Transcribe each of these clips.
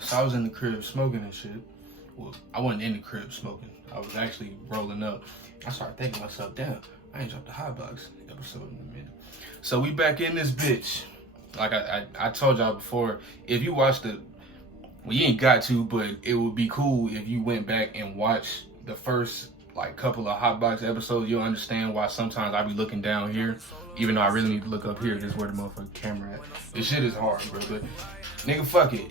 So I was in the crib smoking and shit. Well, I wasn't in the crib smoking. I was actually rolling up. I started thinking to myself, damn, I ain't dropped the Hotbox episode in a minute. So we back in this bitch. Like I told y'all before, if you watched the, well, you ain't got to, but it would be cool if you went back and watched the first like couple of Hotbox episodes. You'll understand why sometimes I be looking down here, even though I really need to look up here. This is where the motherfucking camera at. This shit is hard, bro. But nigga, fuck it.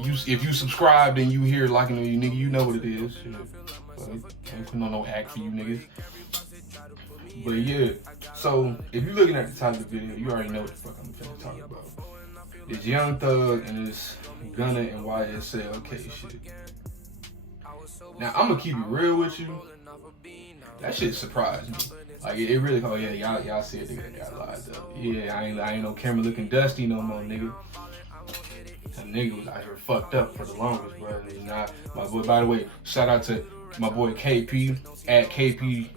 If you subscribed and you here liking you, nigga, you know what it is. Ain't putting on no act for you niggas. But yeah, so if you're looking at the title of the video, you already know what the fuck I'm finna talk about. This Young Thug and this Gunna and YSL okay shit. Now I'm gonna keep it real with you. That shit surprised me. Like it really. Oh yeah, y'all see it. Nigga got lied up. Yeah, I ain't no camera looking dusty no more, nigga. Some nigga was out here fucked up for the longest, bro. Not my boy. By the way, shout out to my boy KP at KP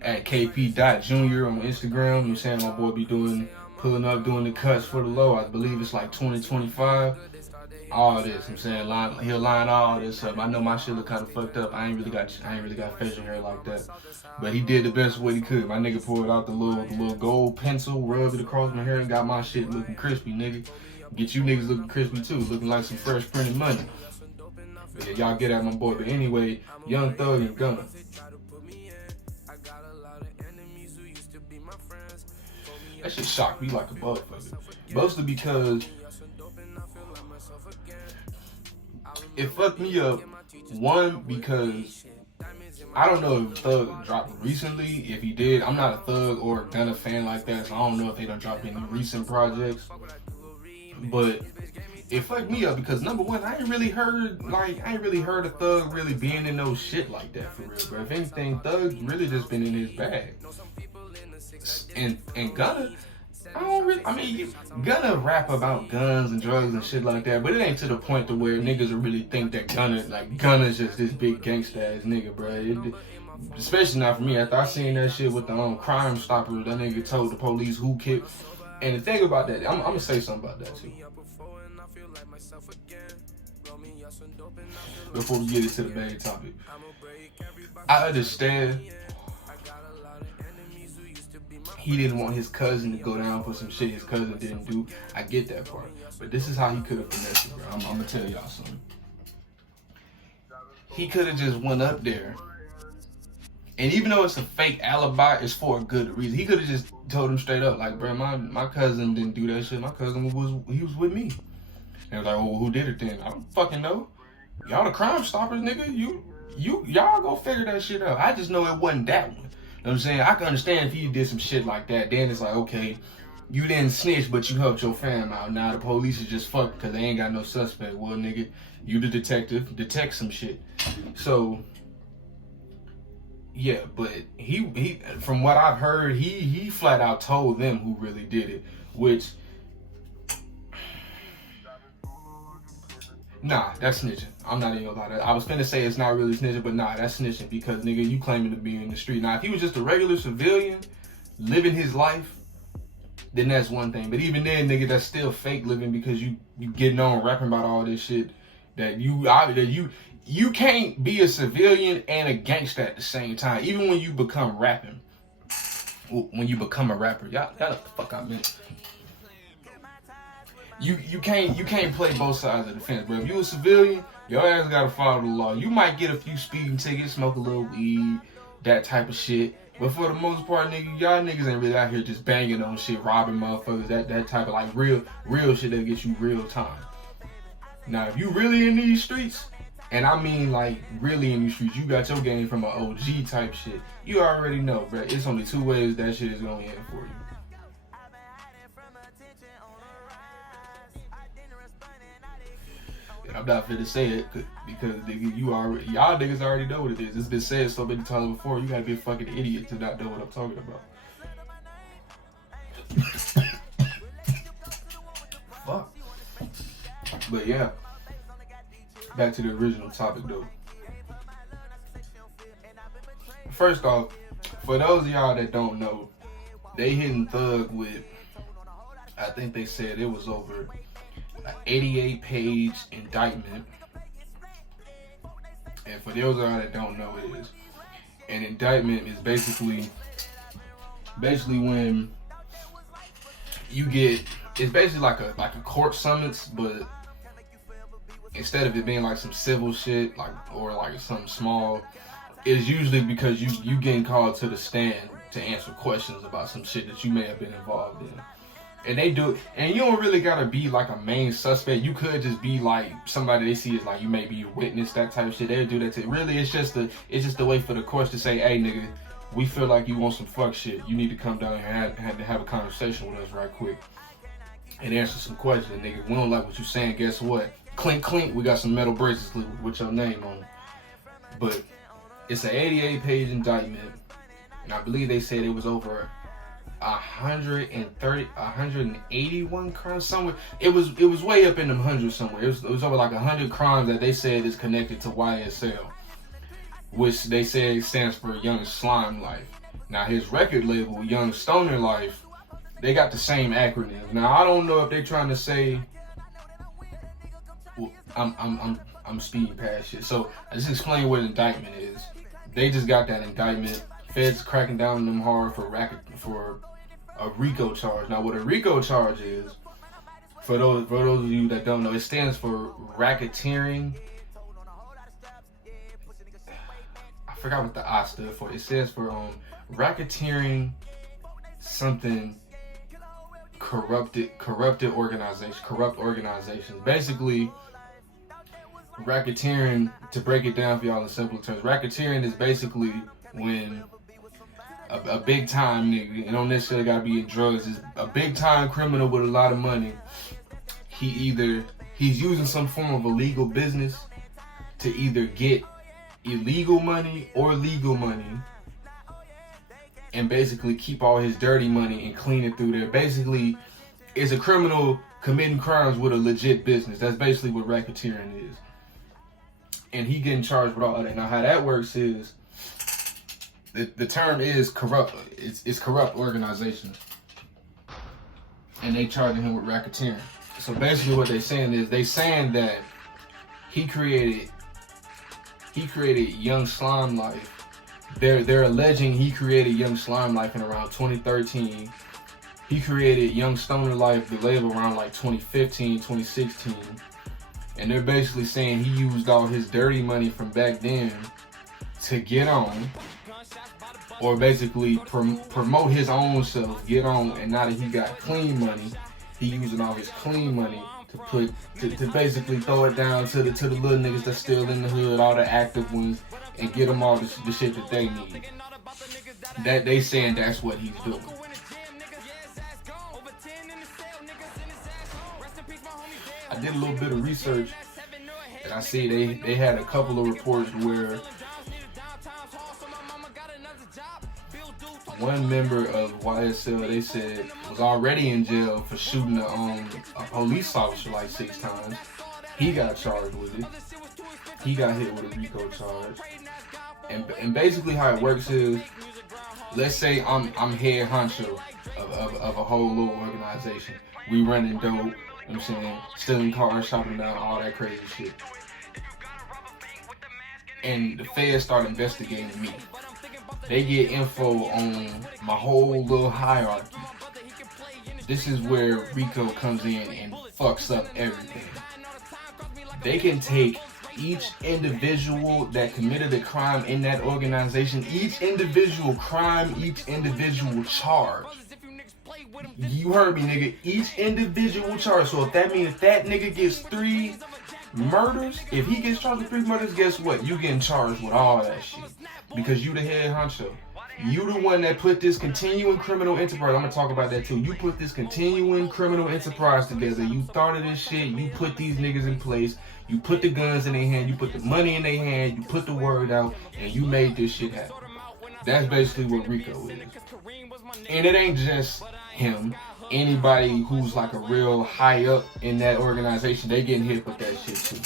at KP.Jr. on Instagram. You saying my boy be pulling up doing the cuts for the low. I believe it's like 2025. All this, I'm saying, he'll line all this up. I know my shit look kind of fucked up. I ain't really got facial hair like that, but he did the best way he could. My nigga pulled out the little gold pencil, rubbed it across my hair, and got my shit looking crispy, nigga. Get you niggas looking crispy too, looking like some fresh printed money. But yeah, y'all get at my boy. But anyway, Young Thug and Gunna. That shit shocked me like a motherfucker. Mostly because it fucked me up. One, because I don't know if Thug dropped recently. If he did, I'm not a Thug or a Gunna fan like that, so I don't know if they done dropped any recent projects. But it fucked me up because number one, I ain't really heard a Thug really being in no shit like that for real, bro. If anything, Thug's really just been in his bag. And Gunna, Gunna rap about guns and drugs and shit like that, but it ain't to the point to where niggas will really think that Gunna's just this big gangsta ass nigga, bro. Especially not for me. After I seen that shit with the Crime Stopper, that nigga told the police who killed. And the thing about that, I'm gonna say something about that too. Before we get into the main topic, I understand he didn't want his cousin to go down for some shit his cousin didn't do. I get that part. But this is how he could have finessed it, bro. I'm gonna tell y'all something. He could have just went up there. And even though it's a fake alibi, it's for a good reason. He could have just told him straight up, like, bro, my cousin didn't do that shit. My cousin was with me. And it was like, oh, who did it then? I don't fucking know. Y'all the Crime Stoppers, nigga. Y'all go figure that shit out. I just know it wasn't that one. You know what I'm saying? I can understand if he did some shit like that. Then it's like, okay, you didn't snitch, but you helped your fam out. Now the police is just fucked because they ain't got no suspect. Well, nigga, you the detective. Detect some shit. So, yeah, but he from what I've heard, he flat out told them who really did it, which, nah, that's snitching. I'm not even gonna lie. I was finna say it's not really snitching, but nah, that's snitching because, nigga, you claiming to be in the street. Now, if he was just a regular civilian living his life, then that's one thing. But even then, nigga, that's still fake living because you getting on rapping about all this shit that you can't be a civilian and a gangster at the same time. Even when you become rapping, when you become a rapper, y'all what the fuck I meant. You can't play both sides of the fence, bro. If you a civilian, your ass gotta follow the law. You might get a few speeding tickets, smoke a little weed, that type of shit. But for the most part, nigga, y'all niggas ain't really out here just banging on shit, robbing motherfuckers, that type of like real shit that gets you real time. Now, if you really in these streets, and I mean like really in these streets, you got your game from an OG type shit. You already know, bro. It's only two ways that shit is gonna end for you. I'm not finna say it because nigga, y'all niggas already know what it is. It's been said so many times before. You gotta be a fucking idiot to not know what I'm talking about. Fuck. But yeah, back to the original topic though. First off, for those of y'all that don't know, they hitting Thug with, I think they said it was over an 88-page indictment. And for those of you that don't know, it is an indictment is basically when you get, it's basically like a court summons, but instead of it being like some civil shit, like, or like something small, it's usually because you getting called to the stand to answer questions about some shit that you may have been involved in. And they do it, and you don't really gotta be like a main suspect. You could just be like somebody they see as like you may be a witness, that type of shit. They'll do that to really. It's just a way for the courts to say, hey nigga, we feel like you want some fuck shit. You need to come down here and have a conversation with us right quick and answer some questions, nigga. We don't like what you saying. Guess what? Clink clink. We got some metal bracelets with your name on them. But it's an 88-page indictment, and I believe they said it was over 181 crimes somewhere. It was way up in them hundreds somewhere. It was over like 100 crimes that they said is connected to YSL, which they say stands for Young Slime Life. Now his record label, Young Stoner Life, they got the same acronym. Now I don't know if they're trying to say, well, I'm speeding past shit. So I just explain what an indictment is. They just got that indictment. Feds cracking down on them hard for a RICO charge. Now, what a RICO charge is, for those of you that don't know, it stands for racketeering. I forgot what the I stood for. It stands for racketeering something corrupt organizations. Basically, racketeering, to break it down for y'all in simple terms, racketeering is basically when a big time nigga, and don't necessarily gotta be in drugs, is a big time criminal with a lot of money. He's using some form of illegal business to either get illegal money or legal money, and basically keep all his dirty money and clean it through there. Basically, it's a criminal committing crimes with a legit business. That's basically what racketeering is. And he getting charged with all of that. Now, how that works is, the term is corrupt. It's corrupt organizations, and they charging him with racketeering. So basically, what they're saying is that he created Young Slime Life. They're alleging he created Young Slime Life in around 2013. He created Young Stoner Life, the label, around like 2015, 2016, and they're basically saying he used all his dirty money from back then to get on, or basically promote his own self, get on, and now that he got clean money, he using all his clean money to basically throw it down to the little niggas that's still in the hood, all the active ones, and get them all the shit that they need. That they saying that's what he's doing. I did a little bit of research, and I see they had a couple of reports where one member of YSL, they said, was already in jail for shooting a police officer like 6 times. He got charged with it. He got hit with a RICO charge. And basically how it works is, let's say I'm head honcho of a whole little organization. We running dope, you know what I'm saying, stealing cars, shopping down, all that crazy shit. And the feds start investigating me. They get info on my whole little hierarchy. This is where RICO comes in and fucks up everything. They can take each individual that committed a crime in that organization, each individual crime, each individual charge. You heard me, nigga. Each individual charge. So if that means that nigga gets 3 murders, if he gets charged with 3 murders, guess what? You getting charged with all that shit. Because you the head honcho. You the one that put this continuing criminal enterprise. I'm gonna talk about that too. You put this continuing criminal enterprise together. You thought of this shit. You put these niggas in place. You put the guns in their hand. You put the money in their hand. You put the word out, and you made this shit happen. That's basically what RICO is. And it ain't just him. Anybody who's like a real high up in that organization, they getting hit with that shit too.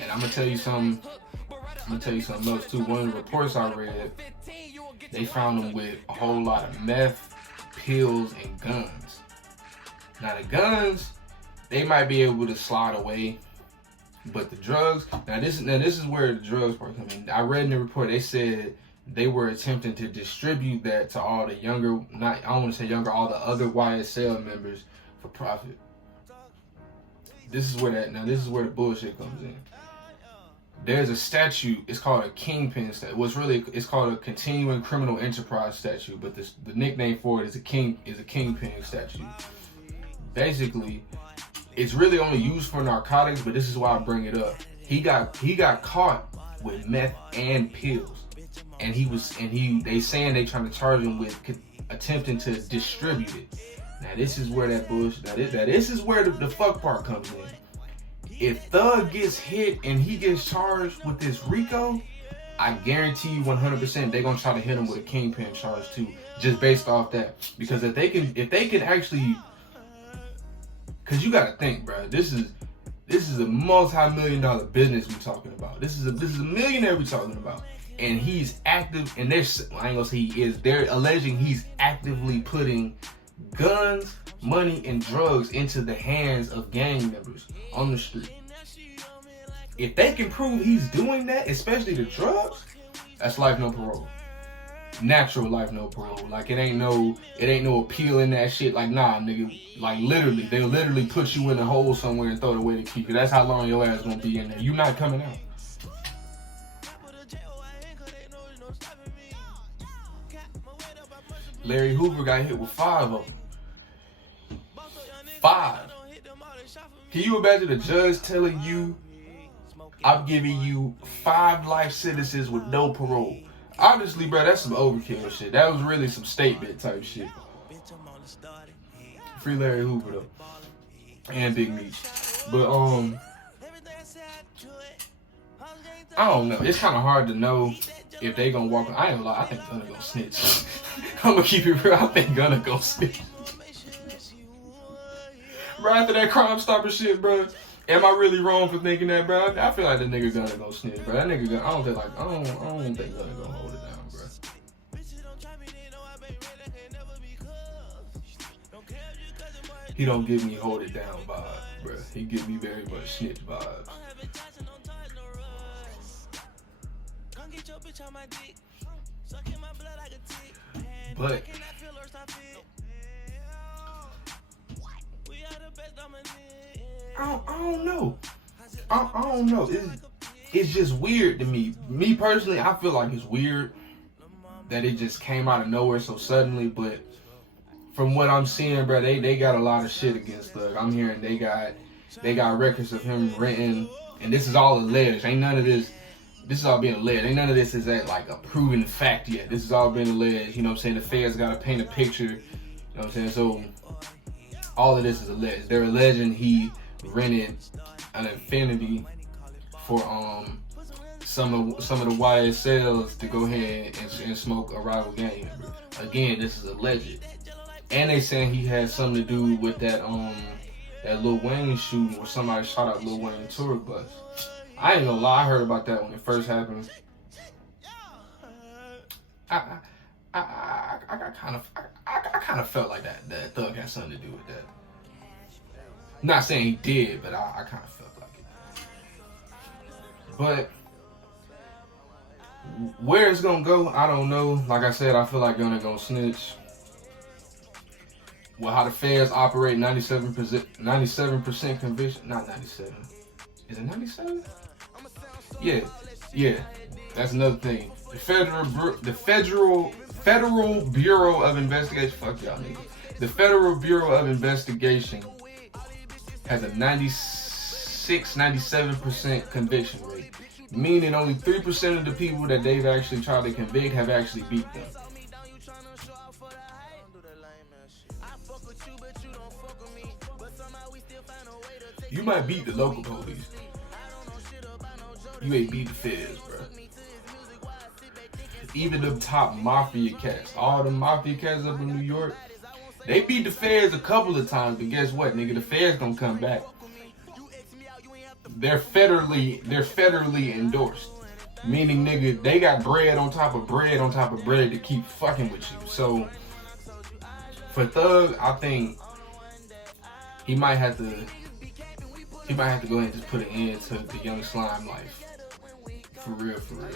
And I'm gonna tell you something else too. One of the reports I read, they found him with a whole lot of meth, pills and guns. Now the guns, they might be able to slide away, but the drugs. Now this is where the drugs part come in. I read in the report they said they were attempting to distribute that to all the younger, I don't want to say younger, all the other YSL members for profit. This is where the bullshit comes in. There's a statute, it's called a kingpin statute. It's called a continuing criminal enterprise statute, but the nickname for it is a kingpin statute. Basically, it's really only used for narcotics, but this is why I bring it up. He got caught with meth and pills. And they saying they trying to charge him with attempting to distribute it. Now this is where that bullshit, this is where the fuck part comes in. If Thug gets hit and he gets charged with this RICO, I guarantee you 100% they're gonna try to hit him with a kingpin charge too, just based off that. Because if they can actually, cause you gotta think, bro, this is a multi-million-dollar business we talking about. This is a millionaire we talking about. And he's active, and I ain't gonna say he is, they're alleging he's actively putting guns, money, and drugs into the hands of gang members on the street. If they can prove he's doing that, especially the drugs, that's life no parole. Natural life no parole. Like it ain't no appeal in that shit. Like nah, nigga. Like literally, they'll literally put you in a hole somewhere and throw it away to keep you. That's how long your ass gonna be in there. You not coming out. Larry Hoover got hit with 5 of them. 5. Can you imagine a judge telling you, I'm giving you 5 life sentences with no parole? Honestly, bro, that's some overkill shit. That was really some statement type shit. Free Larry Hoover though. And Big Meech. But I don't know. It's kind of hard to know if they gonna walk. I ain't gonna lie. I think Gunna gonna snitch. I'm gonna keep it real. I think Gunna gonna snitch. Bro, after that Crime Stopper shit, bro, am I really wrong for thinking that, bro? I feel like the nigga Gunna gonna snitch, bro. That nigga Gunna, I don't think Gunna gonna hold it down, bro. He don't give me hold it down vibes, bro. He give me very much snitch vibes. But I don't know. I don't know. It's just weird to me. Me personally, I feel like it's weird that it just came out of nowhere so suddenly. But from what I'm seeing, bro, they got a lot of shit against Thug. I'm hearing they got records of him renting, and this is all alleged. Ain't none of this. This is all being alleged. Ain't none of this is like a proven fact yet. This is all being alleged. You know what I'm saying? The feds got to paint a picture. You know what I'm saying? So all of this is alleged. They're alleging he rented an Infinity for some of the YSLs to go ahead and smoke a rival gang member. Again, this is alleged. And they saying he had something to do with that Lil Wayne shooting where somebody shot out Lil Wayne tour bus. I ain't gonna lie, I heard about that when it first happened. I kind of felt like that Thug had something to do with that. Not saying he did, but I kind of felt like it. But where it's gonna go, I don't know. Like I said, I feel like Gunna gonna snitch. Well, how the feds operate, 97% conviction. Not 97. Is it 97? Yeah. That's another thing. The Federal Bureau of Investigation. Fuck y'all niggas. The Federal Bureau of Investigation has a 97% conviction rate, meaning only 3% of the people that they've actually tried to convict have actually beat them. You might beat the local police. You ain't beat the feds, bro. Even the top mafia cats, all the mafia cats up in New York, they beat the feds a couple of times, but guess what, nigga? The feds gonna come back. They're federally endorsed. Meaning, nigga, they got bread on top of bread on top of bread to keep fucking with you. So, For Thug, I think he might have to go ahead and just put an end to the Young Slime life. For real, for real.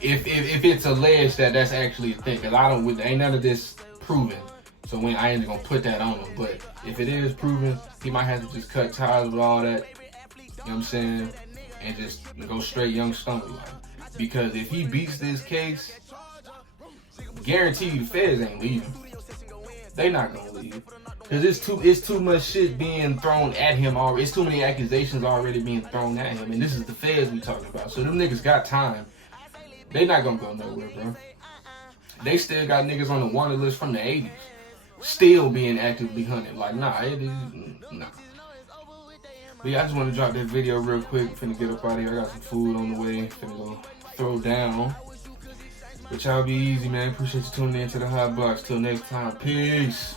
If it's alleged that that's actually a thing, because ain't none of this proven. So I ain't gonna put that on him. But if it is proven, he might have to just cut ties with all that. You know what I'm saying? And just go straight Young Stoney like. Because if he beats this case, guaranteed the feds ain't leaving. They not gonna leave. Cause it's too much shit being thrown at him already. It's too many accusations already being thrown at him. And this is the feds we talking about. So them niggas got time. They not gonna go nowhere, bro. They still got niggas on the wanted list from the 80s. Still being actively hunted. Like, nah. But yeah, I just want to drop that video real quick. Finna get up out of here. I got some food on the way. Finna go throw down. But y'all be easy, man. Appreciate you tuning in to the Hotbox. Till next time. Peace.